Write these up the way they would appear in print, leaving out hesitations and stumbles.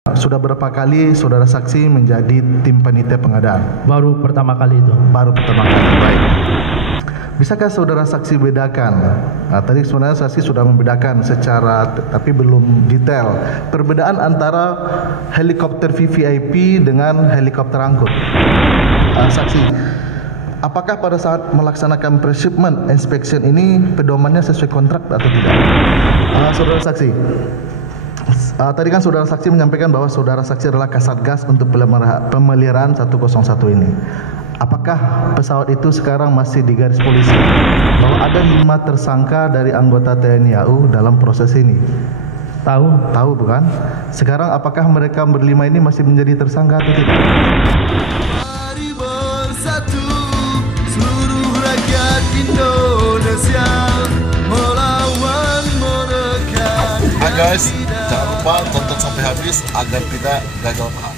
Sudah berapa kali saudara saksi menjadi tim panitia pengadaan? Baru pertama kali itu. Baru pertama kali. Baik. Bisakah saudara saksi bedakan? Tadi sebenarnya saksi sudah membedakan secara tapi belum detail perbedaan antara helikopter VVIP dengan helikopter angkut. Saksi, apakah pada saat melaksanakan pre-shipment inspection ini pedomannya sesuai kontrak atau tidak? Saudara saksi, tadi kan saudara saksi menyampaikan bahwa saudara saksi adalah Kasatgas untuk pemeliharaan 101 ini. Apakah pesawat itu sekarang masih di garis polisi? Bahwa ada 5 tersangka dari anggota TNI AU dalam proses ini. Tahu bukan? Sekarang apakah mereka berlima ini masih menjadi tersangka atau tidak? Mari bersatu seluruh rakyat Indonesia melawan mereka. Guys, jangan lupa tonton sampai habis agar tidak gagal paham.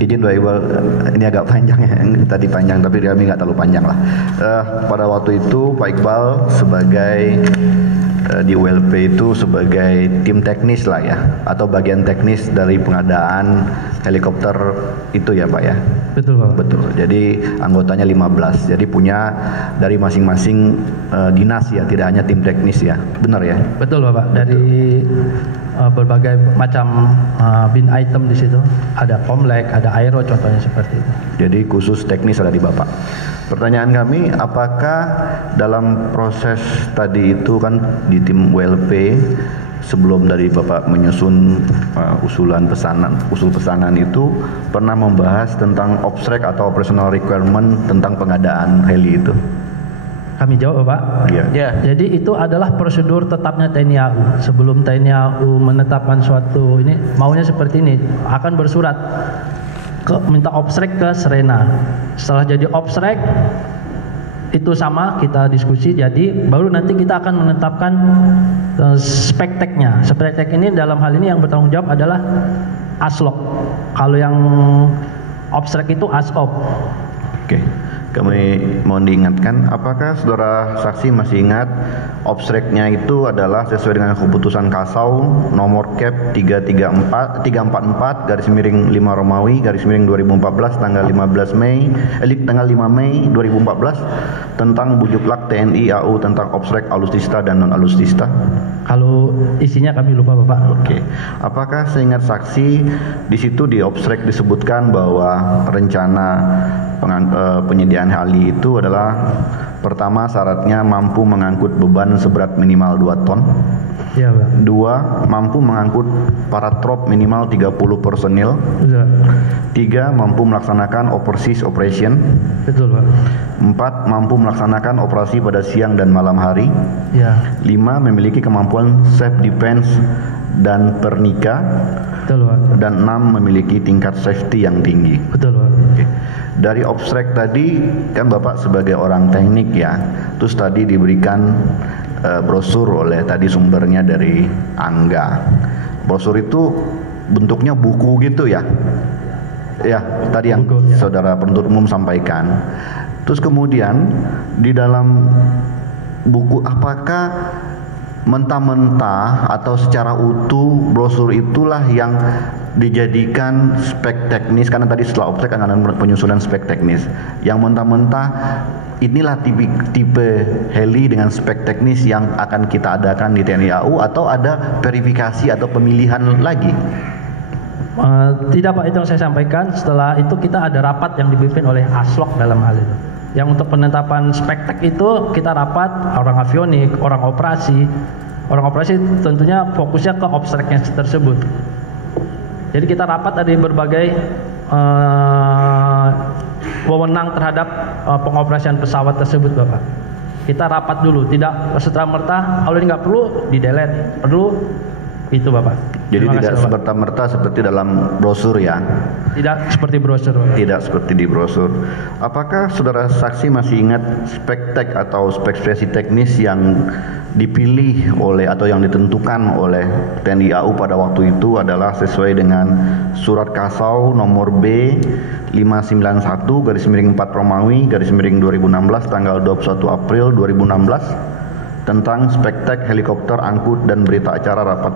Izin Pak Iqbal, ini agak panjang ya, tadi panjang tapi kami nggak terlalu panjang lah. Pada waktu itu Pak Iqbal sebagai di ULP itu sebagai tim teknis lah ya, atau bagian teknis dari pengadaan helikopter itu ya Pak ya. Betul Pak. Betul. Jadi anggotanya 15. Jadi punya dari masing-masing dinas ya, tidak hanya tim teknis ya. Benar ya? Betul Bapak. Dari berbagai macam bin item di situ. Ada komlek, ada aero contohnya seperti itu. Jadi khusus teknis ada di Bapak. Pertanyaan kami, apakah dalam proses tadi itu kan di tim WLP sebelum dari Bapak menyusun usul pesanan itu pernah membahas tentang OPSREC atau operational requirement tentang pengadaan heli itu? Kami jawab Bapak. Iya. Jadi itu adalah prosedur tetapnya TNI AU. Sebelum TNI AU menetapkan suatu ini maunya seperti ini, akan bersurat minta OPSREC ke Serena. Setelah jadi OPSREC itu sama kita diskusi, jadi baru nanti kita akan menetapkan spekteknya. Spektek ini dalam hal ini yang bertanggung jawab adalah ASLOK. Kalau yang OPSREC itu ASOP. Oke. Kami mohon diingatkan, apakah saudara saksi masih ingat OPSREC-nya itu adalah sesuai dengan keputusan Kasau nomor Cap 344 garis miring 5 Romawi garis miring 2014 tanggal 5 Mei 2014 tentang bujuk lak TNI AU tentang OPSREC alusista dan non alusista? Kalau isinya kami lupa Bapak. Oke. Apakah seingat saksi di situ di OPSREC disebutkan bahwa rencana penyediaan heli itu adalah pertama syaratnya mampu mengangkut beban seberat minimal 2 ton. Iya Pak. 2, mampu mengangkut para trop minimal 30 personil. Sudah. 3, mampu melaksanakan overseas operation. Betul Pak. 4, mampu melaksanakan operasi pada siang dan malam hari. Ya. 5, memiliki kemampuan self defense dan pernika. Betul Pak. Dan 6, memiliki tingkat safety yang tinggi. Betul Pak. Oke. Dari OPSREC tadi kan Bapak sebagai orang teknik ya, terus tadi diberikan brosur oleh tadi sumbernya dari Angga. Brosur itu bentuknya buku gitu ya. Ya, tadi yang buku, ya. Saudara penuntut umum sampaikan. Terus kemudian di dalam buku apakah mentah-mentah atau secara utuh brosur itulah yang dijadikan spek teknis, karena tadi setelah OPSREC kan ada penyusunan spek teknis yang mentah-mentah inilah tipe heli dengan spek teknis yang akan kita adakan di TNI AU, atau ada verifikasi atau pemilihan lagi? Tidak Pak, itu yang saya sampaikan. Setelah itu kita ada rapat yang dipimpin oleh ASLOK dalam hal itu. Yang untuk penetapan spektek itu kita rapat orang avionik, orang operasi. Orang operasi tentunya fokusnya ke OPSREC-nya tersebut. Jadi kita rapat dari berbagai wewenang terhadap pengoperasian pesawat tersebut Bapak. Kita rapat dulu, tidak serta merta kalau ini nggak perlu di delete, perlu itu Bapak. Jadi Terima tidak kasih, Pak. serta-merta seperti dalam brosur ya. Tidak seperti brosur, Pak. Tidak seperti di brosur. Apakah saudara saksi masih ingat spek-tek atau spesifikasi teknis yang dipilih oleh atau yang ditentukan oleh TNI AU pada waktu itu adalah sesuai dengan surat Kasau nomor B 591 garis miring 4 Romawi garis miring 2016 tanggal 21 April 2016 tentang spek-tek helikopter angkut dan berita acara rapat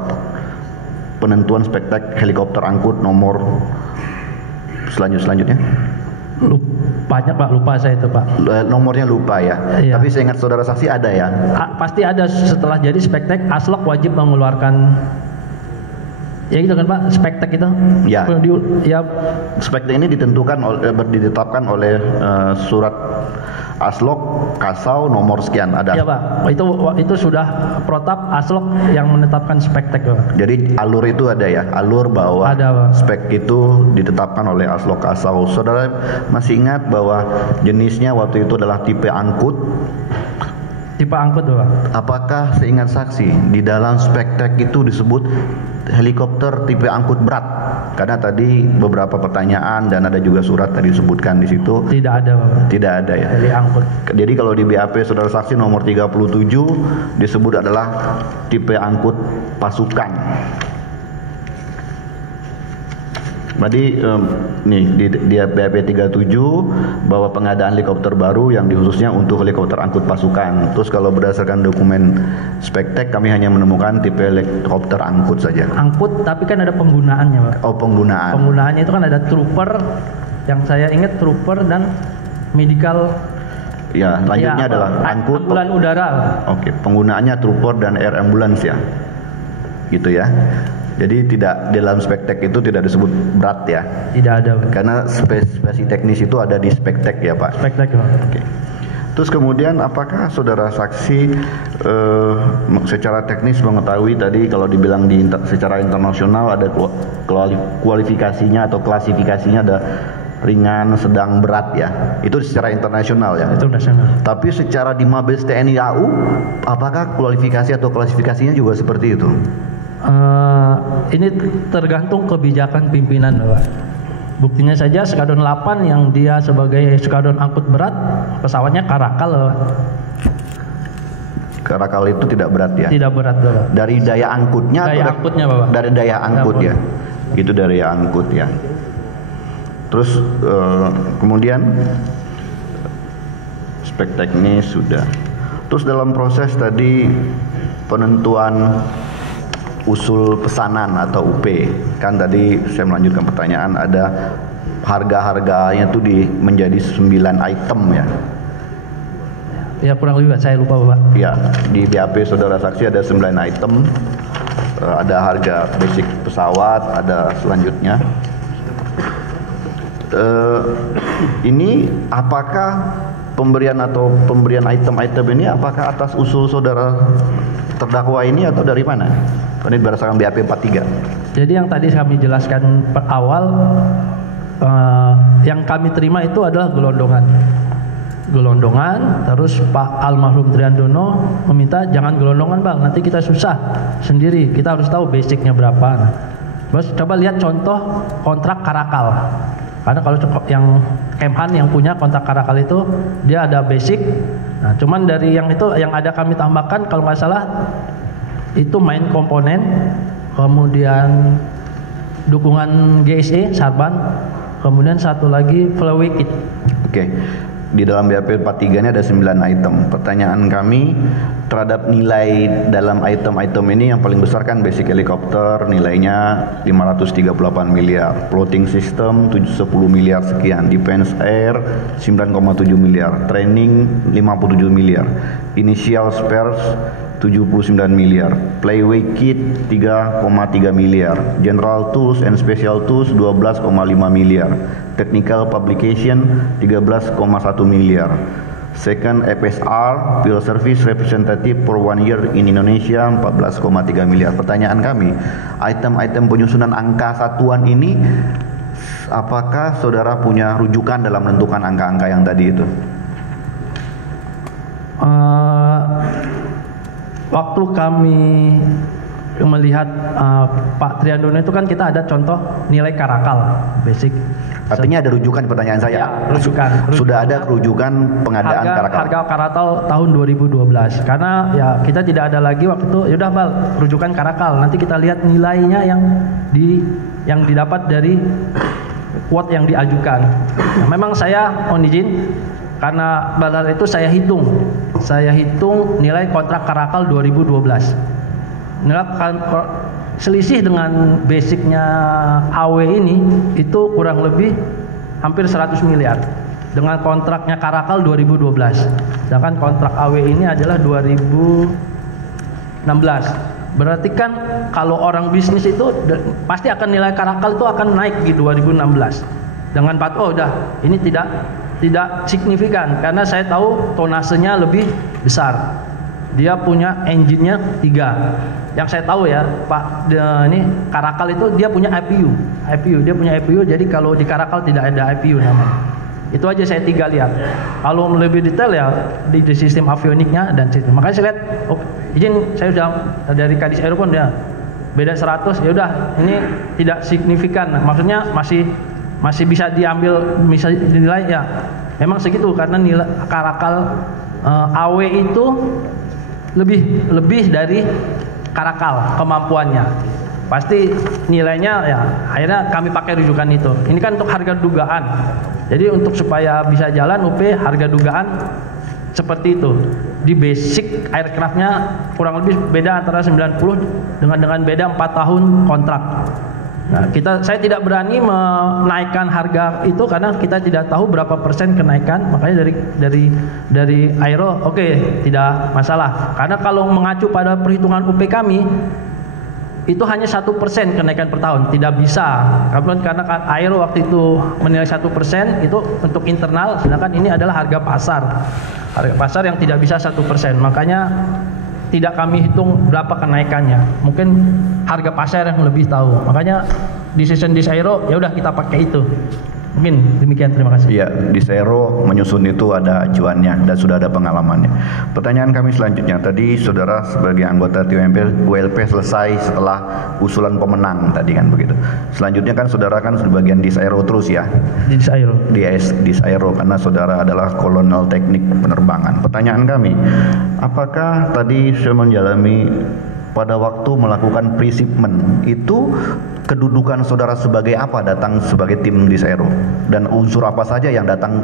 penentuan spek-tek helikopter angkut nomor selanjutnya. Banyak Pak, lupa saya itu Pak. Nomornya lupa ya. Iya. Tapi saya ingat saudara saksi ada ya. Pasti ada setelah jadi spek-tek, Aslok wajib mengeluarkan. Ya gitu kan Pak, spek-tek itu. Ya. Ya. Spek-tek ini ditetapkan oleh surat Aslok Kasau nomor sekian ada. Iya Pak, itu sudah protap Aslok yang menetapkan spek-tek Pak. Jadi alur itu ada ya, alur bahwa Ada, Pak. spek itu ditetapkan oleh Aslok Kasau. Saudara masih ingat bahwa jenisnya waktu itu adalah tipe angkut. Tipe angkut Pak. Apakah seingat saksi di dalam spek-tek itu disebut helikopter tipe angkut berat? Karena tadi beberapa pertanyaan dan ada juga surat tadi disebutkan di situ. Tidak ada Pak. Tidak ada ya. Jadi angkut. Jadi kalau di BAP saudara saksi nomor 37 disebut adalah tipe angkut pasukan. Tadi nih di BAP 37 bahwa pengadaan helikopter baru yang dikhususnya untuk helikopter angkut pasukan. Terus kalau berdasarkan dokumen spek-tek kami hanya menemukan tipe helikopter angkut saja. Angkut tapi kan ada penggunaannya Pak. Oh, penggunaan. Penggunaannya itu kan ada trooper, yang saya ingat trooper dan medical. Ya, selanjutnya adalah angkut. Ambulan udara. Oke, penggunaannya trooper dan air ambulance ya. Gitu ya. Jadi tidak dalam spek-tek itu tidak disebut berat ya. Tidak ada Pak. Karena spesifikasi teknis itu ada di spek-tek ya Pak. Spek-tek Pak. Oke. Terus kemudian apakah saudara saksi secara teknis mengetahui tadi kalau dibilang secara internasional ada kualifikasinya atau klasifikasinya ada ringan, sedang, berat ya. Itu secara internasional ya. Itu nasional. Tapi secara di Mabes TNI AU apakah kualifikasi atau klasifikasinya juga seperti itu? Ini tergantung kebijakan pimpinan Pak. Buktinya saja Skadron 8 yang dia sebagai skadron angkut berat, pesawatnya Karakal Pak. Karakal itu tidak berat ya? Tidak berat Pak. Dari daya angkutnya? Daya angkutnya Bapak. Dari daya angkut ya? Itu dari daya angkut ya. Terus kemudian spek teknis sudah. Terus dalam proses tadi penentuan usul pesanan atau UP, kan tadi saya melanjutkan pertanyaan, ada harga-harganya tuh menjadi 9 item ya. Ya kurang lebih Pak, saya lupa Bapak. Ya, di BAP saudara saksi ada 9 item. Ada harga basic pesawat, ada selanjutnya. Ini apakah pemberian item-item ini apakah atas usul saudara terdakwa ini atau dari mana? Ini berdasarkan BAP 43. Jadi yang tadi kami jelaskan awal, yang kami terima itu adalah gelondongan. Terus Pak Almarhum Triandono meminta jangan gelondongan Bang, nanti kita susah sendiri, kita harus tahu basicnya berapa. Terus coba lihat contoh kontrak Karakal. Karena kalau yang Kemhan yang punya kontrak Karakal itu dia ada basic. Nah, cuman dari yang itu yang ada kami tambahkan kalau nggak salah itu main komponen, kemudian dukungan GSE Sarban, kemudian satu lagi fluid kit. Oke. Di dalam BAP 43 ini ada 9 item. Pertanyaan kami terhadap nilai dalam item-item ini yang paling besar kan basic helikopter, nilainya 538 miliar, floating system 10 miliar sekian, defense air 9,7 miliar, training 57 miliar, initial spares 79 miliar, playway kit 3,3 miliar, general tools and special tools 12,5 miliar, technical publication 13,1 miliar, second FSR field service representative for 1 year in Indonesia 14,3 miliar. Pertanyaan kami, item-item penyusunan angka satuan ini apakah saudara punya rujukan dalam menentukan angka-angka yang tadi itu? Waktu kami melihat Pak Triandono itu kan kita ada contoh nilai karakal basic. Artinya ada rujukan pertanyaan saya. Ya, rujukan. Sudah ada rujukan pengadaan karakal. Harga karakal tahun 2012. Karena ya kita tidak ada lagi waktu itu. Yaudah Bal, rujukan karakal. Nanti kita lihat nilainya yang didapat dari quote yang diajukan. Nah, memang saya mohon izin karena pada itu saya hitung nilai kontrak karakal 2012. Selisih dengan basicnya AW ini itu kurang lebih hampir 100 miliar dengan kontraknya karakal 2012. Sedangkan kontrak AW ini adalah 2016. Berarti kan kalau orang bisnis itu pasti akan nilai karakal itu akan naik di 2016. Dengan ini tidak signifikan karena saya tahu tonasenya lebih besar. Dia punya engine-nya 3. Yang saya tahu ya, Pak ini karakal itu dia punya IPU. Dia punya IPU. Jadi kalau di karakal tidak ada IPU namanya. Itu aja saya 3 lihat. Kalau lebih detail ya di sistem avioniknya dan sistem. Makanya saya lihat, izin saya sudah dari Kadis Aero pun ya beda 100. Ya udah, ini tidak signifikan. Maksudnya masih bisa diambil, bisa dinilai ya. Memang segitu karena nilai karakal AW itu lebih dari karakal kemampuannya. Pasti nilainya ya akhirnya kami pakai rujukan itu. Ini kan untuk harga dugaan. Jadi untuk supaya bisa jalan UP harga dugaan seperti itu. Di basic aircraftnya kurang lebih beda antara 90 dengan beda 4 tahun kontrak. Nah, saya tidak berani menaikkan harga itu karena kita tidak tahu berapa persen kenaikan. Makanya dari Aero tidak masalah. Karena kalau mengacu pada perhitungan UP kami itu hanya 1% kenaikan per tahun, tidak bisa. Karena Aero waktu itu menilai 1% itu untuk internal, sedangkan ini adalah harga pasar yang tidak bisa 1%. Makanya tidak kami hitung berapa kenaikannya. Mungkin harga pasar yang lebih tahu. Makanya decision di Aero ya udah kita pakai itu. Mungkin demikian, terima kasih. Iya, di Aero menyusun itu ada acuannya dan sudah ada pengalamannya. Pertanyaan kami selanjutnya, tadi saudara sebagai anggota WLP selesai setelah usulan pemenang tadi kan begitu. Selanjutnya kan saudara kan bagian di Aero terus ya. Di Aero. Di Aero karena saudara adalah kolonel teknik penerbangan. Pertanyaan kami, apakah tadi saya menjalani pada waktu melakukan pre-shipment itu kedudukan saudara sebagai apa datang sebagai tim di Aero dan unsur apa saja yang datang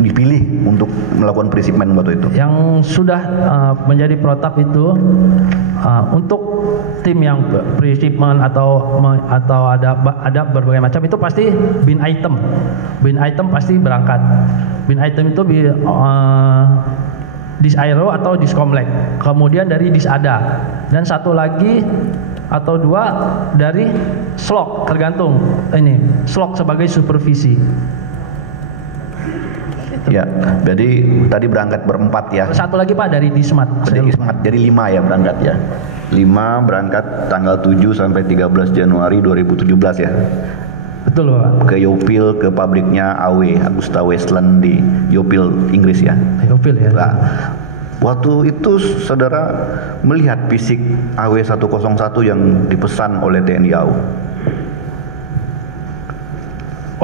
dipilih untuk melakukan pre-shipment waktu itu? Yang sudah menjadi protap itu untuk tim yang pre-shipment atau ada berbagai macam itu pasti bin item pasti berangkat. Bin item itu Dis Aero atau Diskomlek, kemudian dari Disada, dan satu lagi atau 2 dari SLOK, tergantung ini SLOK sebagai supervisi. Ya, jadi tadi berangkat berempat ya. Satu lagi Pak dari Dismat. Jadi 5 ya berangkat ya. 5 berangkat tanggal 7 sampai 13 Januari 2017 ya. Betul Pak. Ke Yopil, ke pabriknya AW Agusta Westland di Yopil, Inggris ya. Yopil ya. Nah, waktu itu saudara melihat fisik AW101 yang dipesan oleh TNI AU.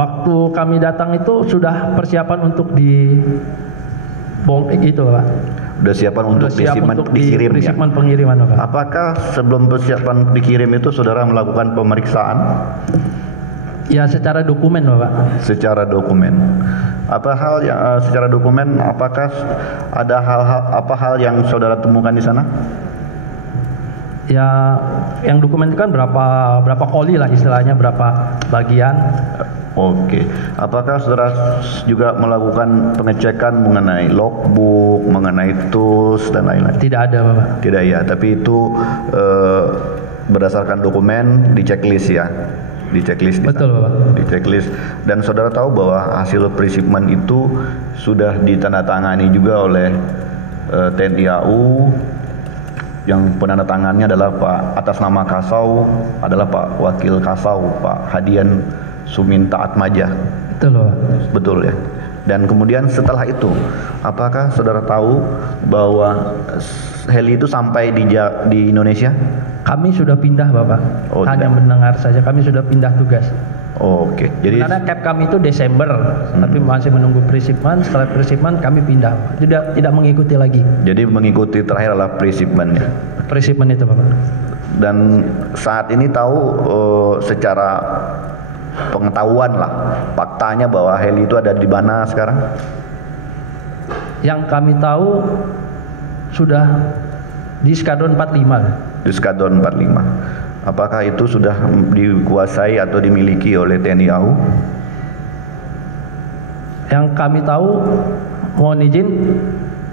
Waktu kami datang itu sudah persiapan untuk itu Pak. Udah siapan untuk dikirim ya? Pengiriman Pak. Apakah sebelum persiapan dikirim itu saudara melakukan pemeriksaan? Ya secara dokumen Pak. Secara dokumen. Apa hal yang secara dokumen? Apakah ada hal yang saudara temukan di sana? Ya, yang dokumen itu kan berapa koli lah istilahnya, berapa bagian. Oke. Apakah saudara juga melakukan pengecekan mengenai logbook, mengenai tools dan lain-lain? Tidak ada Bapak. Tidak ya, tapi itu berdasarkan dokumen di checklist ya. Di checklist. Betul Bapak. Di checklist. Dan saudara tahu bahwa hasil pre-shipment itu sudah ditandatangani juga oleh TNI AU, yang penandatangannya adalah Pak atas nama Kasau adalah Pak Wakil Kasau, Pak Hadian Suminta Atmaja. Betul Bapak. Betul ya. Dan kemudian setelah itu, apakah saudara tahu bahwa heli itu sampai di Indonesia? Kami sudah pindah Bapak, Oh, hanya tidak. mendengar saja. Kami sudah pindah tugas. Oke, jadi Karena cap kami itu Desember, tapi masih menunggu pre-shipment. Setelah pre-shipment kami pindah, tidak mengikuti lagi mengikuti terakhir adalah pre-shipment ya. pre-shipment itu Bapak. Dan saat ini tahu secara pengetahuan lah faktanya bahwa heli itu ada di mana sekarang? Yang kami tahu sudah di Skadron 45. Di Skadron 45. Apakah itu sudah dikuasai atau dimiliki oleh TNI AU? Yang kami tahu, mohon izin,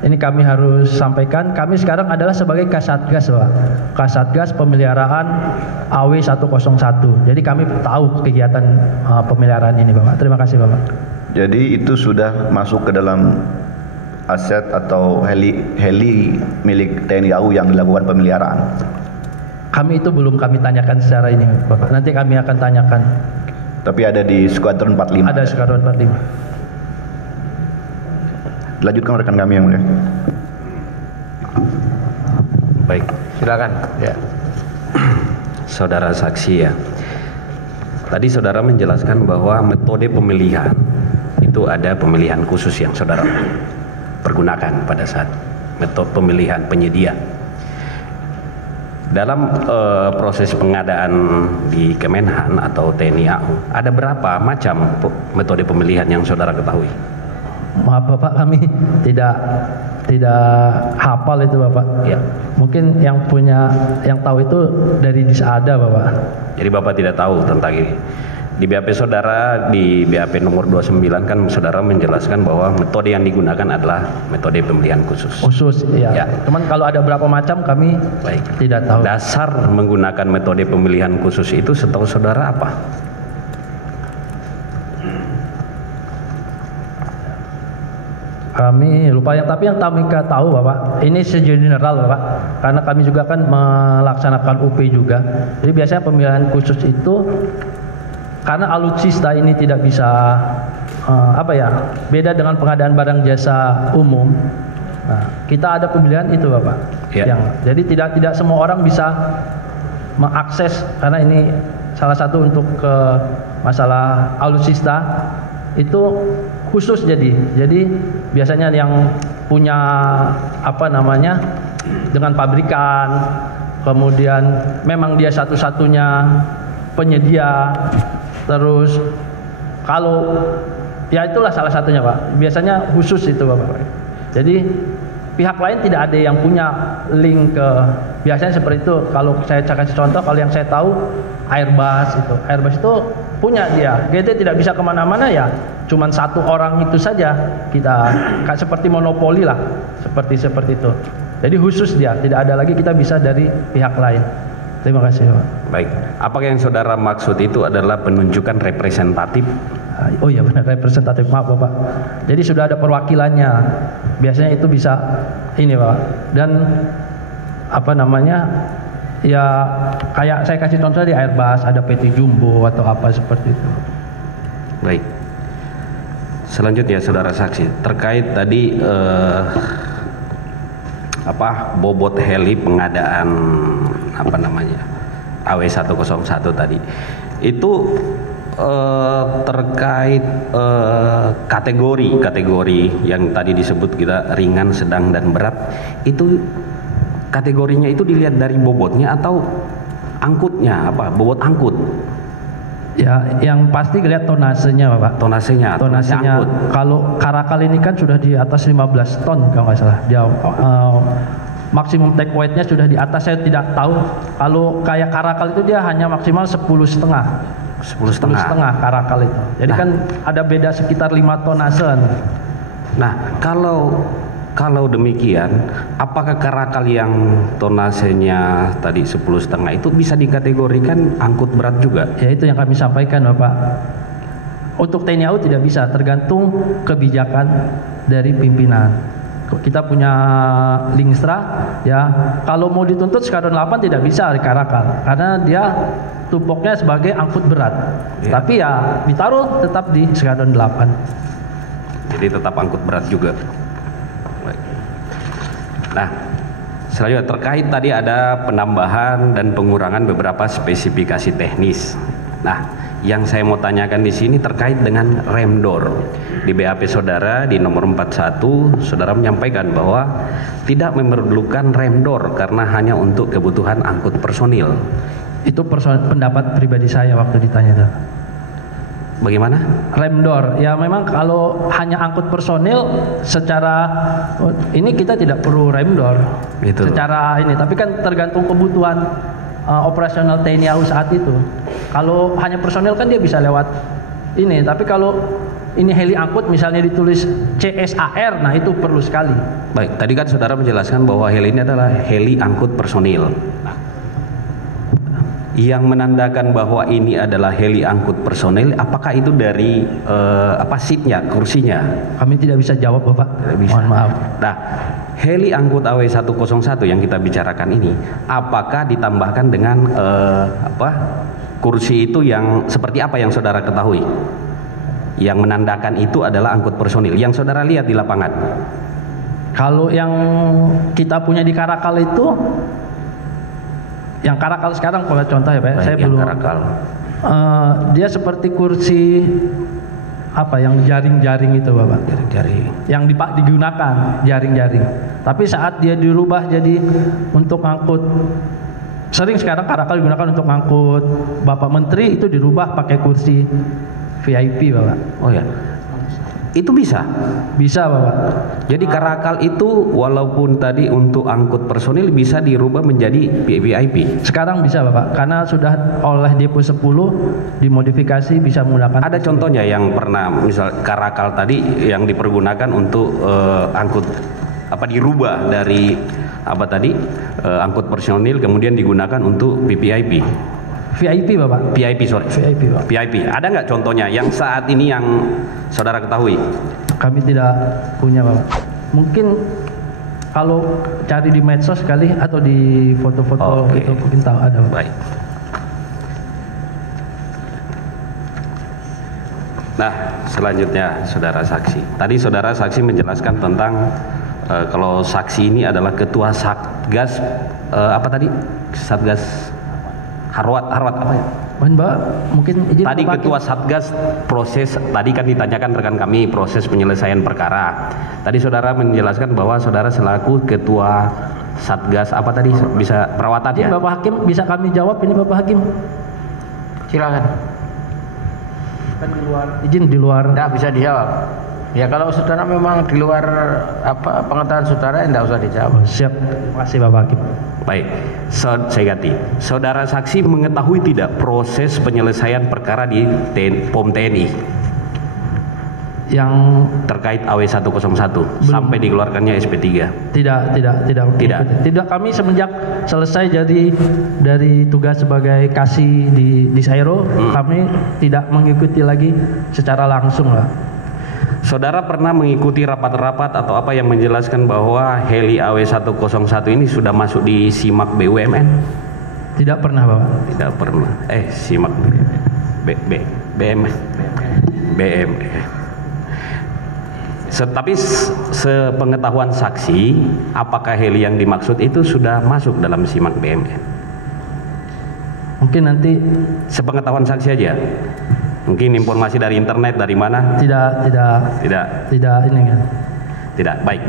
ini kami harus sampaikan, kami sekarang adalah sebagai Kasatgas Pak. Kasatgas Pemeliharaan AW101. Jadi kami tahu kegiatan pemeliharaan ini Bapak. Terima kasih Bapak. Jadi itu sudah masuk ke dalam aset atau heli milik TNI AU yang dilakukan pemeliharaan. Kami itu belum kami tanyakan secara ini Bapak. Nanti kami akan tanyakan. Tapi ada di Skuadron 45. Ada Skadron 45. Lanjutkan rekan kami yang mulia. Baik, silakan. Ya. Saudara saksi ya. Tadi saudara menjelaskan bahwa metode pemilihan itu ada pemilihan khusus yang saudara pergunakan pada saat metode pemilihan penyedia. Dalam proses pengadaan di Kemenhan atau TNI AU, ada berapa macam metode pemilihan yang saudara ketahui? Maaf Bapak, kami tidak hafal itu Bapak. Ya. Mungkin yang tahu itu dari Disada Bapak. Jadi Bapak tidak tahu tentang ini. Di BAP saudara, di BAP nomor 29 kan saudara menjelaskan bahwa metode yang digunakan adalah metode pemilihan khusus. Khusus ya. Ya. Cuman kalau ada berapa macam kami Baik. tidak tahu. Dasar menggunakan metode pemilihan khusus itu setahu saudara apa? Kami lupa tapi yang kami tahu Bapak, ini segeneral Bapak, karena kami juga kan melaksanakan UP juga. Jadi biasanya pemilihan khusus itu karena alutsista ini tidak bisa beda dengan pengadaan barang jasa umum. Nah, kita ada pemilihan itu Bapak. Ya. Jadi tidak semua orang bisa mengakses, karena ini salah satu untuk ke masalah alutsista itu khusus. Jadi biasanya yang punya dengan pabrikan, kemudian memang dia satu-satunya penyedia, terus kalau ya itulah salah satunya Pak, biasanya khusus itu Bapak. Jadi pihak lain tidak ada yang punya link ke, biasanya seperti itu. Kalau saya kasih contoh, kalau yang saya tahu Airbus itu punya dia, GT tidak bisa kemana-mana ya, cuman satu orang itu saja, kita seperti monopoli lah, seperti itu. Jadi khusus dia, tidak ada lagi kita bisa dari pihak lain. Terima kasih Pak. Baik, apakah yang saudara maksud itu adalah penunjukan representatif? Oh iya benar, representatif, maaf Bapak. Jadi sudah ada perwakilannya. Biasanya itu bisa ini Pak. Dan ya kayak saya kasih contoh di Airbus ada PT Jumbo atau apa seperti itu. Baik. Selanjutnya saudara saksi, terkait tadi bobot heli pengadaan AW101 tadi. Itu terkait kategori yang tadi disebut kita ringan, sedang dan berat, itu kategorinya itu dilihat dari bobotnya atau angkutnya, bobot angkut? Ya, yang pasti lihat tonasenya Bapak. Tonasenya angkut. Kalau Karakal ini kan sudah di atas 15 ton kalau nggak salah. Dia maksimum take weight-nya sudah di atas, saya tidak tahu. Kalau kayak Karakal itu dia hanya maksimal 10,5 Karakal itu. Jadi kan ada beda sekitar 5 tonasen. Nah, kalau demikian, apakah Karakal yang tonasenya tadi 10,5 itu bisa dikategorikan angkut berat juga? Ya itu yang kami sampaikan Bapak. Untuk TNI AU tidak bisa, tergantung kebijakan dari pimpinan. Kita punya Lingstra ya, kalau mau dituntut Skadron 8 tidak bisa di Karakal karena dia tumpoknya sebagai angkut berat. Ya. Tapi ya ditaruh tetap di Skadron 8. Jadi tetap angkut berat juga. Nah, selanjutnya terkait tadi ada penambahan dan pengurangan beberapa spesifikasi teknis. Nah, yang saya mau tanyakan di sini terkait dengan rem door. Di BAP saudara di nomor 41, saudara menyampaikan bahwa tidak memerlukan rem door karena hanya untuk kebutuhan angkut personil. Itu pendapat pribadi saya waktu ditanya itu. Bagaimana? Rem door, ya memang kalau hanya angkut personil secara ini kita tidak perlu rem door. Gitu. Secara ini, tapi kan tergantung kebutuhan operasional TNI AU saat itu. Kalau hanya personil kan dia bisa lewat ini, tapi kalau ini heli angkut misalnya ditulis CSAR, nah itu perlu sekali. Baik, tadi kan saudara menjelaskan bahwa heli ini adalah heli angkut personil. Yang menandakan bahwa ini adalah heli angkut personil, apakah itu dari seatnya, kursinya? Kami tidak bisa jawab, Bapak. Tidak bisa. Mohon maaf. Nah, heli angkut AW101 yang kita bicarakan ini, apakah ditambahkan dengan kursi itu yang seperti apa yang saudara ketahui? Yang menandakan itu adalah angkut personil yang saudara lihat di lapangan. Kalau yang kita punya di Karakal itu, yang Karakal sekarang kalau contoh ya Pak, Baik, saya yang belum. Karakal. Dia seperti kursi apa yang jaring-jaring itu Bapak. Jaring-jaring. Yang digunakan jaring-jaring. Tapi saat dia dirubah jadi untuk ngangkut, sering sekarang Karakal digunakan untuk ngangkut Bapak Menteri, itu dirubah pakai kursi VIP Bapak. Oh ya. Itu bisa. Bisa Bapak. Jadi Karakal itu walaupun tadi untuk angkut personil bisa dirubah menjadi VIP. Sekarang bisa Bapak, karena sudah oleh Depo 10 dimodifikasi bisa menggunakan. Ada contohnya yang pernah misal Karakal tadi yang dipergunakan untuk angkut dirubah dari angkut personil kemudian digunakan untuk VIP. VIP Bapak. VIP sorry. VIP Bapak. VIP. Ada nggak contohnya yang saat ini yang saudara ketahui? Kami tidak punya Bapak. Mungkin kalau cari di medsos kali atau di foto-foto Oke. itu mungkin tahu ada Bapak. Baik. Nah, selanjutnya saudara saksi. Tadi saudara saksi menjelaskan tentang kalau saksi ini adalah ketua Satgas Satgas Harwat apa ya? Mbak, mungkin izin Tadi Bapak ketua Satgas proses, tadi kan ditanyakan rekan kami proses penyelesaian perkara. Tadi saudara menjelaskan bahwa saudara selaku ketua Satgas apa tadi bisa perawatan ya? Bapak Hakim bisa kami jawab ini Bapak Hakim. Silakan. Kan izin di luar. Tidak bisa dijawab. Ya kalau saudara memang di luar pengetahuan saudara, tidak usah dijawab. Siap. Terima kasih Bapak Hakim. Baik, saya ganti. Saudara saksi mengetahui tidak proses penyelesaian perkara di POM TNI Yang terkait AW101 sampai dikeluarkannya SP3? Tidak. Kami semenjak selesai dari tugas sebagai kasih di Sairo, kami tidak mengikuti lagi secara langsung lah. Saudara pernah mengikuti rapat-rapat atau apa yang menjelaskan bahwa heli AW101 ini sudah masuk di SIMAK BUMN? Tidak pernah Bapak. Tidak pernah. SIMAK BUMN. Tapi sepengetahuan saksi, apakah heli yang dimaksud itu sudah masuk dalam SIMAK BUMN? Mungkin nanti sepengetahuan saksi aja. Mungkin informasi dari internet dari mana? Tidak ini kan. Tidak, baik.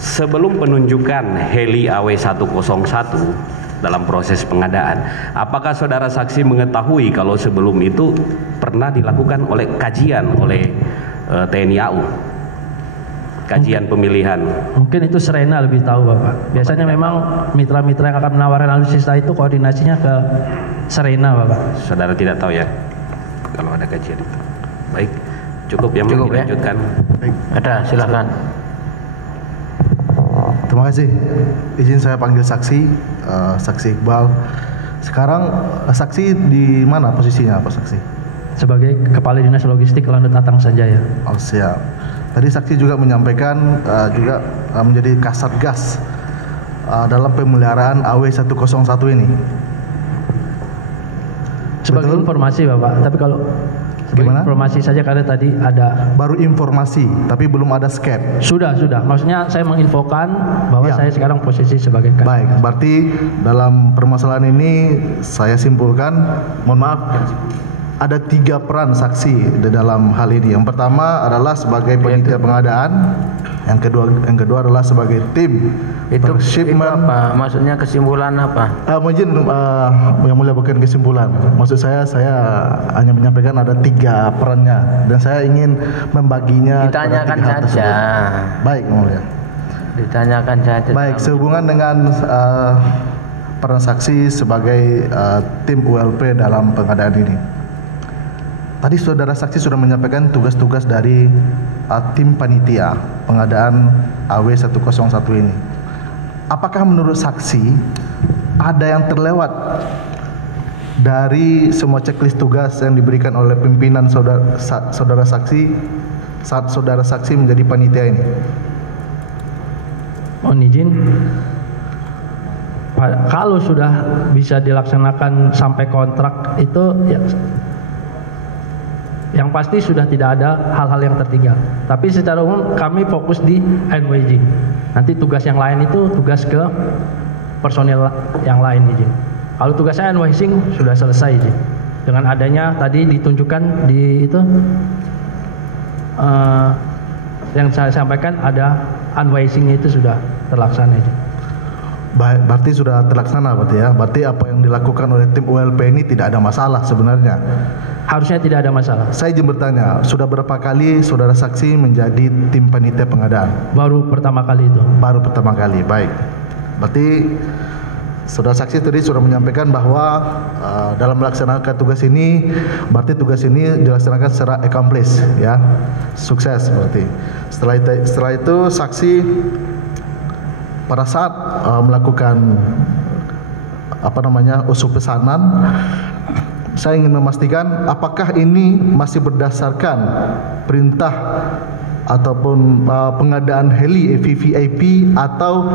Sebelum penunjukan heli AW101 dalam proses pengadaan, apakah saudara saksi mengetahui kalau sebelum itu pernah dilakukan oleh kajian oleh TNI AU? Kajian pemilihan. Mungkin itu Serena lebih tahu Bapak. Biasanya memang mitra-mitra yang akan menawarkan alutsista itu koordinasinya ke Serena Bapak. Saudara tidak tahu ya kalau ada kajian itu. Baik, cukup ya, Cukup, ya. dilanjutkan. Baik. Ada, silakan. Terima kasih. Izin saya panggil saksi, saksi Iqbal. Sekarang saksi di mana posisinya Pak saksi? Sebagai Kepala Dinas Logistik Lanut Atang Sanjaya. Oh siap. Tadi saksi juga menyampaikan juga menjadi Kasatgas dalam pemeliharaan AW101 ini. Sebagai Betul? informasi Bapak, tapi kalau Gimana? Informasi saja karena tadi ada. Baru informasi, tapi belum ada skep. Sudah. Maksudnya saya menginfokan bahwa Ya. saya sekarang posisi sebagai kadif. Baik, berarti dalam permasalahan ini saya simpulkan, mohon maaf, ada 3 peran saksi di dalam hal ini. Yang pertama adalah sebagai panitia pengadaan, yang kedua adalah sebagai tim Itu shipment. apa? Maksudnya kesimpulan apa? Mungkin yang mulia bukan kesimpulan. Maksud saya hanya menyampaikan ada 3 perannya dan saya ingin membaginya. kepada Ditanyakan 3 hal saja. tersebut. Baik, yang mulia. Ditanyakan saja. Baik, sehubungan dengan peran saksi sebagai tim ULP dalam pengadaan ini. Tadi saudara saksi sudah menyampaikan tugas-tugas dari tim panitia pengadaan AW101 ini. Apakah menurut saksi ada yang terlewat dari semua checklist tugas yang diberikan oleh pimpinan saudara saksi saat saudara saksi menjadi panitia ini? Mohon izin, kalau sudah bisa dilaksanakan sampai kontrak itu ya, yang pasti sudah tidak ada hal-hal yang tertinggal. Tapi secara umum kami fokus di NWG. Nanti tugas yang lain itu tugas ke personil yang lain izin. Kalau tugasnya NWG sudah selesai izin. Dengan adanya tadi ditunjukkan di itu yang saya sampaikan ada unwising itu sudah terlaksana izin. Baik, berarti sudah terlaksana berarti ya. Berarti apa yang dilakukan oleh tim ULP ini tidak ada masalah sebenarnya. Harusnya tidak ada masalah. Saya izin bertanya, sudah berapa kali saudara saksi menjadi tim panitia pengadaan? Baru pertama kali itu. Baru pertama kali, baik. Berarti saudara saksi tadi sudah menyampaikan bahwa dalam melaksanakan tugas ini, berarti tugas ini dilaksanakan secara accomplish, ya, sukses berarti. Setelah itu saksi pada saat melakukan usul pesanan, saya ingin memastikan apakah ini masih berdasarkan perintah ataupun pengadaan heli VVIP atau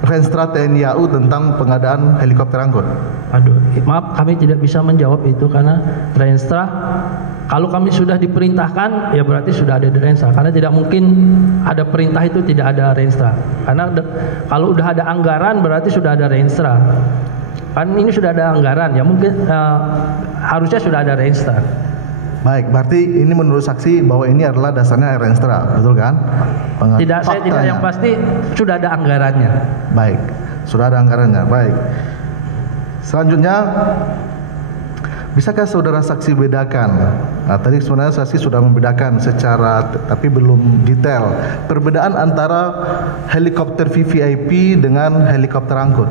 Renstra TNI AU tentang pengadaan helikopter angkut. Aduh, maaf kami tidak bisa menjawab itu karena Renstra kalau kami sudah diperintahkan ya berarti sudah ada di Renstra, karena tidak mungkin ada perintah itu tidak ada Renstra. Karena kalau udah ada anggaran berarti sudah ada Renstra. Kan ini sudah ada anggaran ya mungkin harusnya sudah ada Renstra. Baik, berarti ini menurut saksi bahwa ini adalah dasarnya Renstra, betul kan? Tidak, saya tidak, yang pasti sudah ada anggarannya. Baik, sudah ada anggarannya. Baik. Selanjutnya, bisakah saudara saksi bedakan? Tadi sebenarnya saksi sudah membedakan secara tapi belum detail perbedaan antara helikopter VVIP dengan helikopter angkut.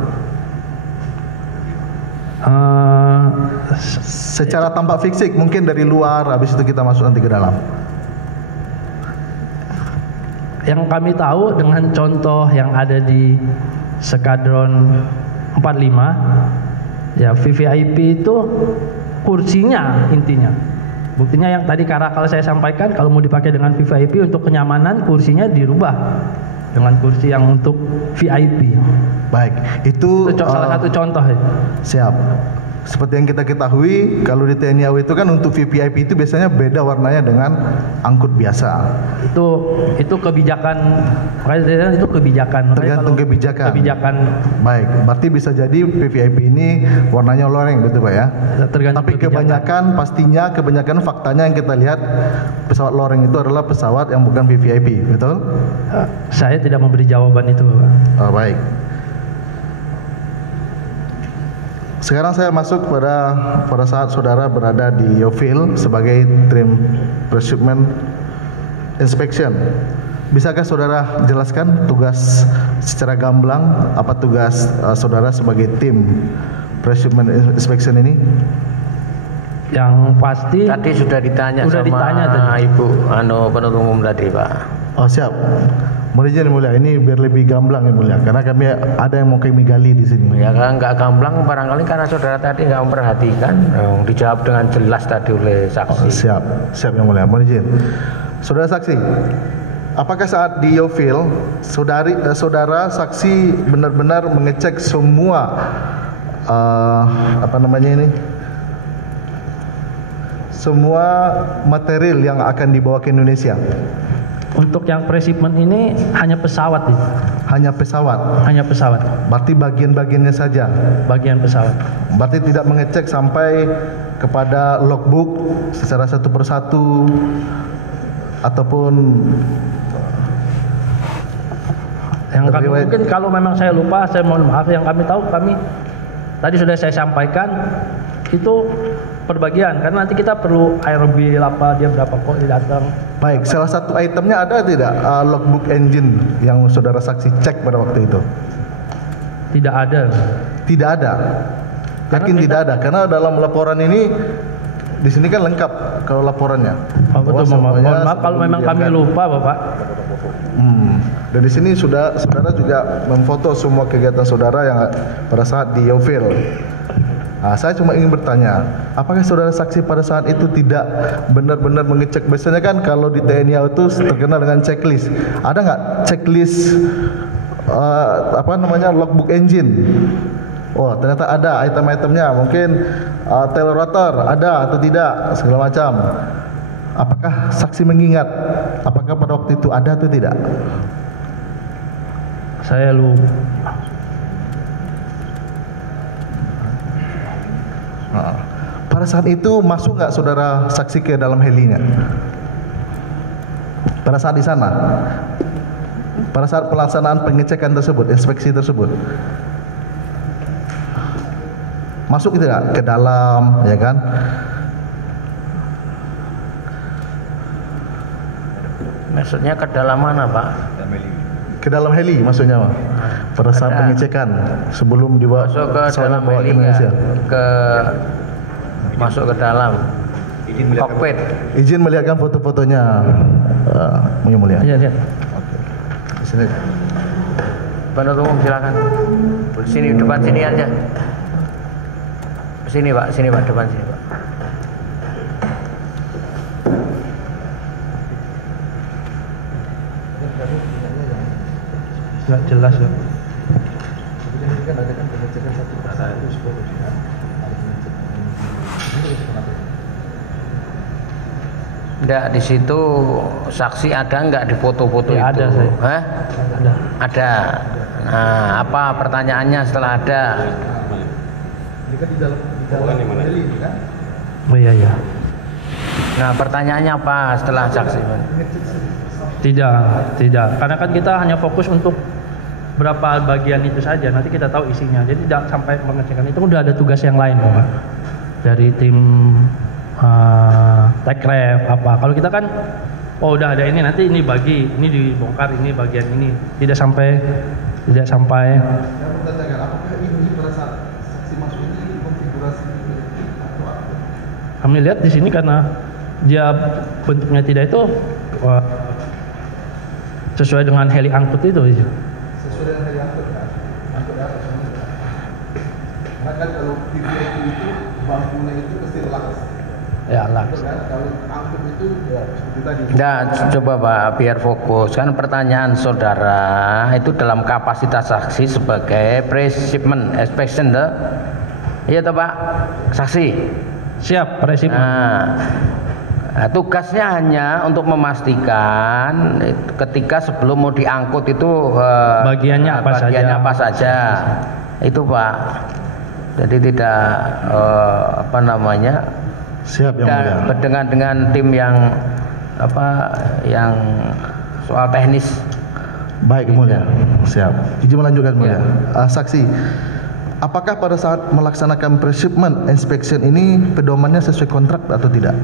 Secara tampak fisik mungkin dari luar, habis itu kita masuk nanti ke dalam. Yang kami tahu dengan contoh yang ada di Skadron 45 ya, VVIP itu kursinya intinya. Buktinya yang tadi kalau saya sampaikan, kalau mau dipakai dengan VVIP untuk kenyamanan, kursinya dirubah dengan kursi yang untuk VIP. Baik, itu salah satu contoh ya. Siap. Seperti yang kita ketahui, kalau di TNI AU itu kan untuk VVIP itu biasanya beda warnanya dengan angkut biasa. Itu kebijakan, makanya itu kebijakan. Tergantung kebijakan. Baik, berarti bisa jadi VVIP ini warnanya loreng, betul Pak ya? Tergantung tapi kebanyakan faktanya yang kita lihat pesawat loreng itu adalah pesawat yang bukan VVIP, betul? Saya tidak memberi jawaban itu, Pak. Oh, baik. Sekarang saya masuk pada saat saudara berada di Yofil sebagai tim Pre-Shipment Inspection. Bisakah saudara jelaskan tugas secara gamblang apa tugas saudara sebagai tim Pre-Shipment Inspection ini? Yang pasti tadi sudah ditanya sama Ibu penuntut umum tadi, Pak. Oh, siap. Mohon izin Mulia, ini biar lebih gamblang ya Mulia, karena kami ada yang mau kami gali di sini. Ya kan nggak gamblang barangkali karena saudara tadi nggak memperhatikan, dijawab dengan jelas tadi oleh saksi. Siap yang Mulia. Mohon izin. Saudara saksi, apakah saat di Yofil saudara saksi benar-benar mengecek semua semua material yang akan dibawa ke Indonesia. Untuk yang pre-shipment ini hanya pesawat itu. Hanya pesawat. Hanya pesawat. Berarti bagian-bagiannya saja. Bagian pesawat. Berarti tidak mengecek sampai kepada logbook secara satu persatu ataupun yang kami riwayat. mungkin kalau memang saya lupa, saya mohon maaf. Yang kami tahu, kami tadi sudah saya sampaikan itu perbagian, karena nanti kita perlu aerobil apa dia berapa kok datang. Baik, salah satu itemnya ada tidak logbook engine yang saudara saksi cek pada waktu itu? Tidak ada. Tidak ada. Yakin Karena tidak ada, karena dalam laporan ini di sini kan lengkap kalau laporannya. Oh, betul, mohon maaf kalau memang kami lupa, Bapak. Dan di sini saudara juga memfoto semua kegiatan saudara yang pada saat di Yovil. Nah, saya cuma ingin bertanya, apakah saudara saksi pada saat itu tidak benar-benar mengecek? Biasanya kan kalau di TNI AU itu terkenal dengan checklist. Ada nggak checklist logbook engine? Oh, ternyata ada item-itemnya. Mungkin tail rotor ada atau tidak, segala macam. Apakah saksi mengingat? Apakah pada waktu itu ada atau tidak? Saya lupa. Pada saat itu masuk nggak saudara saksi ke dalam helinya? Pada saat di sana, pada saat pelaksanaan pengecekan tersebut, inspeksi tersebut, masuk tidak ke dalam, ya kan? Maksudnya ke dalam mana, Pak? Ke dalam heli maksudnya, Pak. Pada saat pengecekan sebelum dibawa Masuk ke dalam bawa ke heli Indonesia. Masuk ke dalam kokpit. Izin melihatkan foto-fotonya, Yang Mulia. Iya, iya. Di sini. Penutup umum silakan. Sini depan sini aja. Sini Pak, depan sini Pak. Nggak jelas ya. Enggak, di situ saksi ada enggak di foto-foto Ya, itu? ada, saya. Hah? Ada. Ada. Nah, apa pertanyaannya setelah ada? Oh iya, iya. Nah, pertanyaannya apa setelah saksi? Tidak. Karena kan kita hanya fokus untuk berapa bagian itu saja. Nanti kita tahu isinya. Jadi tidak sampai mengecekkan itu, udah ada tugas yang lain, Bapak. Dari tim Tekref apa. Kalau kita kan udah ada ini, nanti ini bagi, ini dibongkar, ini bagian ini. Tidak sampai kami lihat di sini karena dia bentuknya tidak itu sesuai dengan heli angkut itu. Sesuai dengan heli angkut kan? Angkut apa? Karena kan kalau VIP itu bangkunya itu pasti relax. Ya, lah. Kalau angkut itu ya seperti tadi. Nah, coba Pak, biar fokus. Kan pertanyaan saudara itu dalam kapasitas saksi sebagai pre-shipment inspection, iya toh Pak? Saksi. Siap, pre-shipment. Nah, tugasnya hanya untuk memastikan ketika sebelum mau diangkut itu bagiannya apa saja. Itu Pak. Jadi tidak Siap yang mulia. dengan tim yang yang soal teknis. Baik mulia. Siap. Izin melanjutkan mulia. Ya. Saksi, apakah pada saat melaksanakan pre-shipment inspection ini pedomannya sesuai kontrak atau tidak?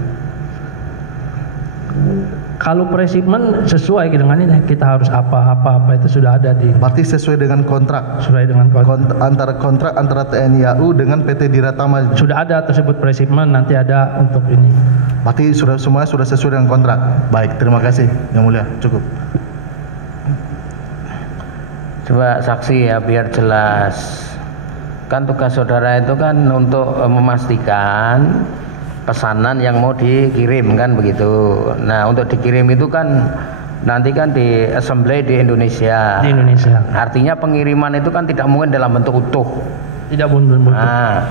Kalau pre-shipment sesuai dengan ini, kita harus apa itu sudah ada di. Berarti sesuai dengan kontrak. Sesuai dengan kontrak. Kontrak antara TNI AU dengan PT Diratama. Sudah ada tersebut pre-shipment, nanti ada untuk ini. Berarti semuanya sudah sesuai dengan kontrak. Baik, terima kasih yang mulia. Cukup. Coba saksi ya biar jelas. Kan tugas saudara itu kan untuk memastikan pesanan yang mau dikirim kan begitu. Nah, untuk dikirim itu kan nanti kan di assembly di Indonesia. Di Indonesia. Artinya pengiriman itu kan tidak mungkin dalam bentuk utuh. Tidak buntu. Nah,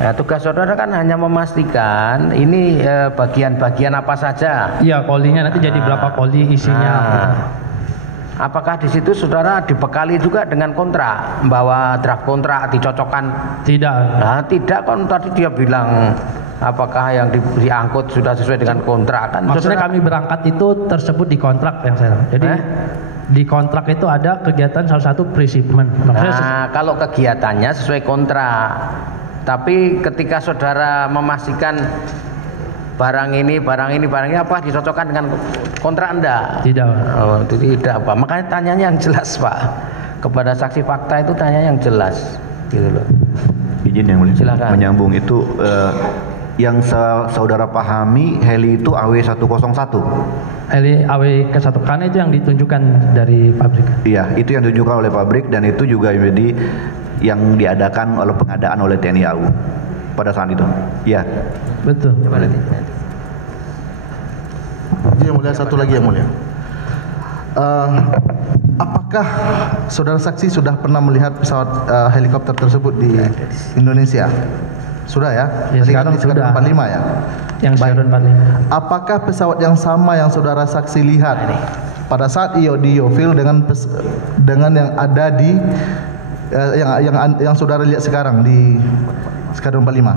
Nah, tugas saudara kan hanya memastikan ini bagian-bagian apa saja. Iya, kolinya nanti jadi berapa koli isinya. Apakah di situ saudara dibekali juga dengan kontrak, membawa draft kontrak dicocokkan? Tidak. Nah, tidak, kan tadi dia bilang apakah yang diangkut sudah sesuai dengan kontrak kan? Maksudnya saudara, kami berangkat itu tersebut di kontrak yang saya. Jadi di kontrak itu ada kegiatan salah satu pre-shipment. Nah, kalau kegiatannya sesuai kontrak, tapi ketika saudara memastikan barang ini apa dicocokkan dengan kontrak Anda? Tidak. Oh, tidak Pak. Makanya tanyanya yang jelas Pak. Kepada saksi fakta itu tanya yang jelas, gitu loh. Izin yang mulia. Silakan. Menyambung itu yang saudara pahami heli itu AW101. Heli AW1 karena itu yang ditunjukkan dari pabrik. Iya, itu yang ditunjukkan oleh pabrik dan itu juga jadi yang diadakan oleh pengadaan oleh TNI AU pada saat itu. Iya. Betul. Coba nanti. Yang mulia, satu lagi yang mulia. Apakah saudara saksi sudah pernah melihat pesawat helikopter tersebut di Indonesia? Sudah ya? Ya, Tadi sekarang kan di Skadron sudah. 45 ya? Yang Baik. Skadron 45. Apakah pesawat yang sama yang saudara saksi lihat pada saat di Yovil dengan yang ada di yang saudara lihat sekarang di Skadron 45?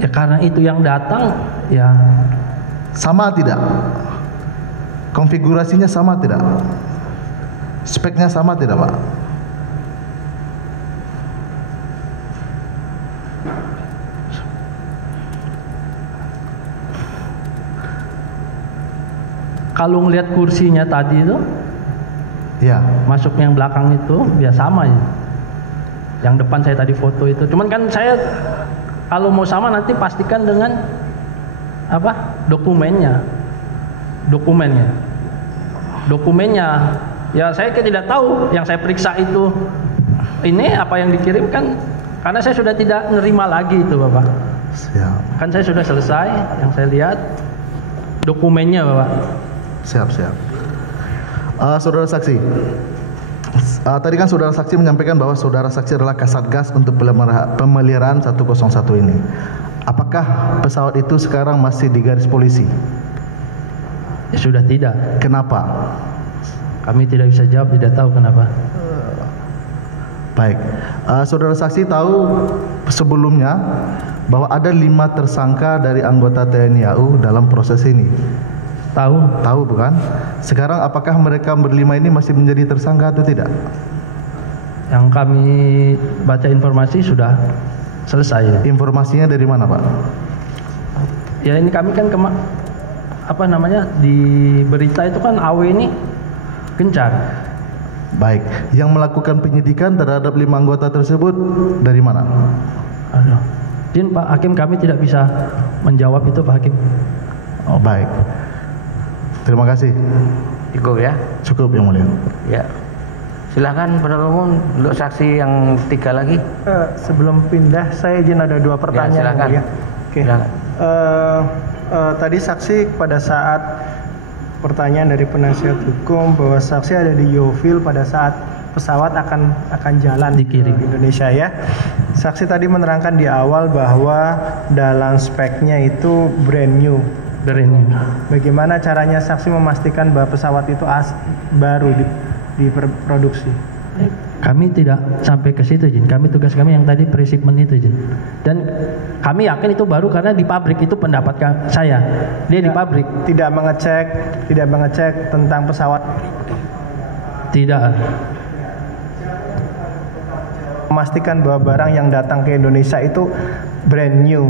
Ya karena itu yang datang ya Sama tidak? Konfigurasinya sama tidak? Speknya sama tidak, Pak? kalau ngelihat kursinya tadi itu Ya. masuk yang belakang itu ya sama ya. Yang depan saya tadi foto itu. Cuman kan saya kalau mau sama nanti pastikan dengan apa? Dokumennya. Ya saya tidak tahu. Yang saya periksa itu ini apa yang dikirimkan karena saya sudah tidak nerima lagi itu, Bapak. Siap. Kan saya sudah selesai, yang saya lihat dokumennya, Bapak. Siap. Saudara saksi, tadi kan saudara saksi menyampaikan bahwa saudara saksi adalah Kasatgas untuk pemeliharaan 101 ini. Apakah pesawat itu sekarang masih di garis polisi? Ya sudah tidak. Kenapa? Kami tidak bisa jawab, tidak tahu kenapa. Baik, saudara saksi tahu sebelumnya bahwa ada 5 tersangka dari anggota TNI AU dalam proses ini. Tahu bukan? Sekarang apakah mereka berlima ini masih menjadi tersangka atau tidak? Yang kami baca informasi sudah selesai. Informasinya dari mana, Pak? Ya ini kami kan di berita itu kan AW ini gencar. Baik, yang melakukan penyidikan terhadap 5 anggota tersebut dari mana? Aduh. Izin Pak Hakim, kami tidak bisa menjawab itu Pak Hakim. Oh, baik. Terima kasih. Cukup ya? Cukup yang mulia. Ya. Silakan penuntut umum untuk saksi yang 3 lagi. Sebelum pindah, saya izin ada 2 pertanyaan. Ya, silakan. Ya. Oke. Silakan. Tadi saksi pada saat pertanyaan dari penasihat hukum bahwa saksi ada di Yovil pada saat pesawat akan jalan dikirim ke Indonesia ya. Saksi tadi menerangkan di awal bahwa dalam speknya itu brand new. Bagaimana caranya saksi memastikan bahwa pesawat itu baru diproduksi? Kami tidak sampai ke situ, Jin. Tugas kami yang tadi pre-shipment itu, Jin. Dan kami yakin itu baru karena di pabrik, itu pendapat saya. Dia di pabrik. Tidak mengecek tentang pesawat. Tidak. Memastikan bahwa barang yang datang ke Indonesia itu brand new.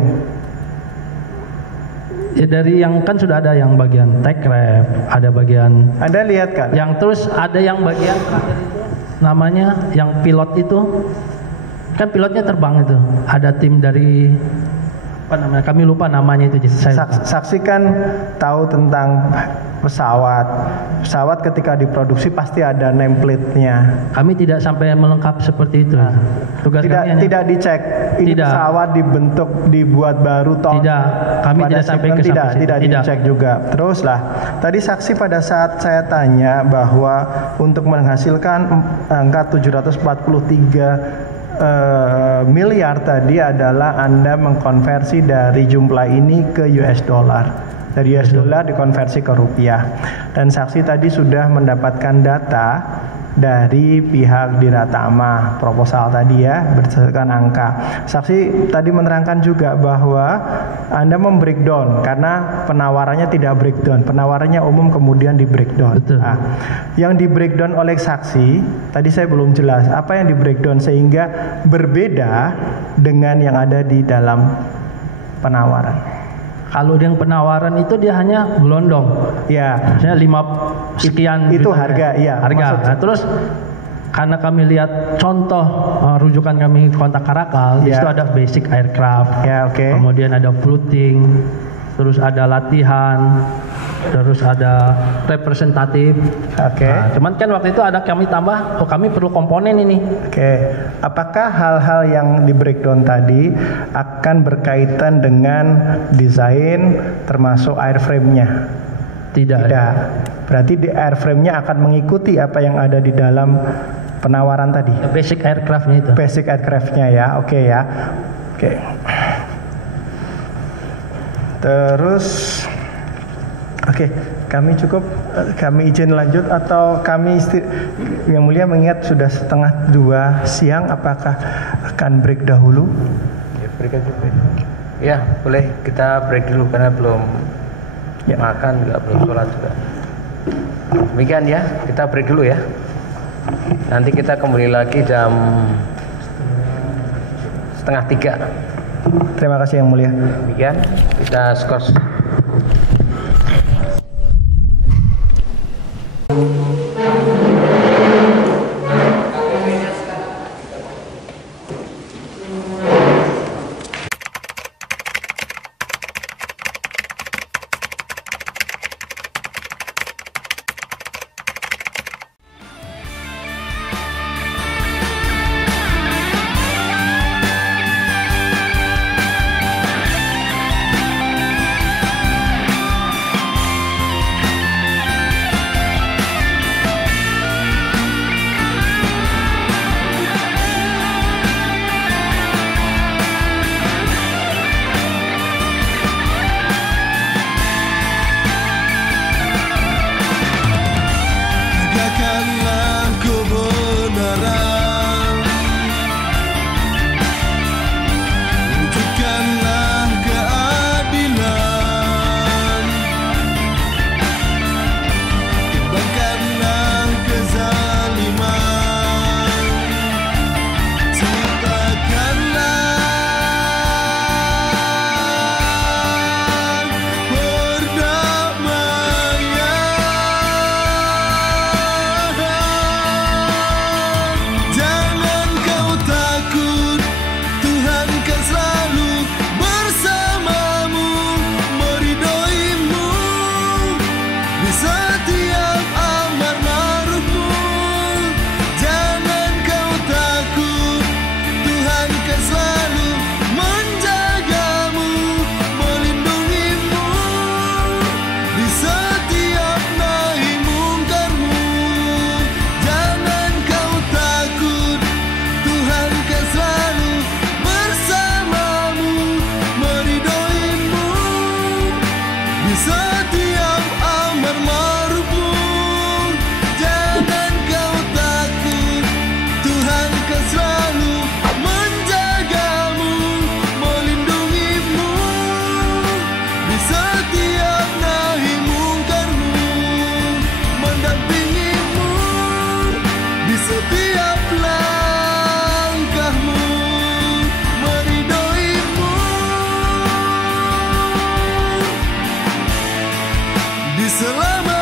Ya dari yang kan sudah ada yang bagian tech wrap, ada bagian. Anda lihat kan? Yang terus ada yang bagian terakhir itu namanya yang pilot itu kan pilotnya terbang itu. Ada tim dari apa namanya? Kami lupa namanya itu. Saksi kan tahu tentang pesawat. Pesawat ketika diproduksi pasti ada nameplate-nya. Kami tidak sampai melengkap seperti itu. Tugas kami tidak dicek. Ini tidak. Pesawat dibuat baru toh. Tidak. Kami tidak sampai ke situ. Tidak dicek juga. Teruslah. Tadi saksi pada saat saya tanya bahwa untuk menghasilkan angka 743 miliar tadi adalah Anda mengkonversi dari jumlah ini ke US dollar. Dari US dollar dikonversi ke rupiah. Dan saksi tadi sudah mendapatkan data dari pihak Diratama proposal tadi ya, berdasarkan angka. Saksi tadi menerangkan juga bahwa Anda membreakdown karena penawarannya tidak breakdown, penawarannya umum kemudian di breakdown. Nah, yang di breakdown oleh saksi tadi saya belum jelas apa yang di breakdown sehingga berbeda dengan yang ada di dalam penawaran. Kalau yang penawaran itu dia hanya gelondong, ya, misalnya 5 sekian itu juta, harga, ya, harga. Nah, terus karena kami lihat contoh rujukan kami kontak Karakal, di situ ada basic aircraft, ya, kemudian ada floating, terus ada latihan, terus ada representatif. Nah, cuman kan waktu itu ada kami tambah, kami perlu komponen ini. Apakah hal-hal yang di breakdown tadi akan berkaitan dengan desain termasuk airframe-nya? Tidak. Berarti di airframe-nya akan mengikuti apa yang ada di dalam penawaran tadi. Basic aircraft-nya itu. Basic aircraft-nya ya, ya. Terus, kami cukup, kami izin lanjut atau kami yang mulia mengingat sudah 1:30 siang, apakah akan break dahulu? Ya, break aja. Ya, boleh kita break dulu karena belum makan, belum sholat juga. Demikian ya, kita break dulu ya. Nanti kita kembali lagi jam 2:30. Terima kasih yang mulia. Demikian, kita skors. Selama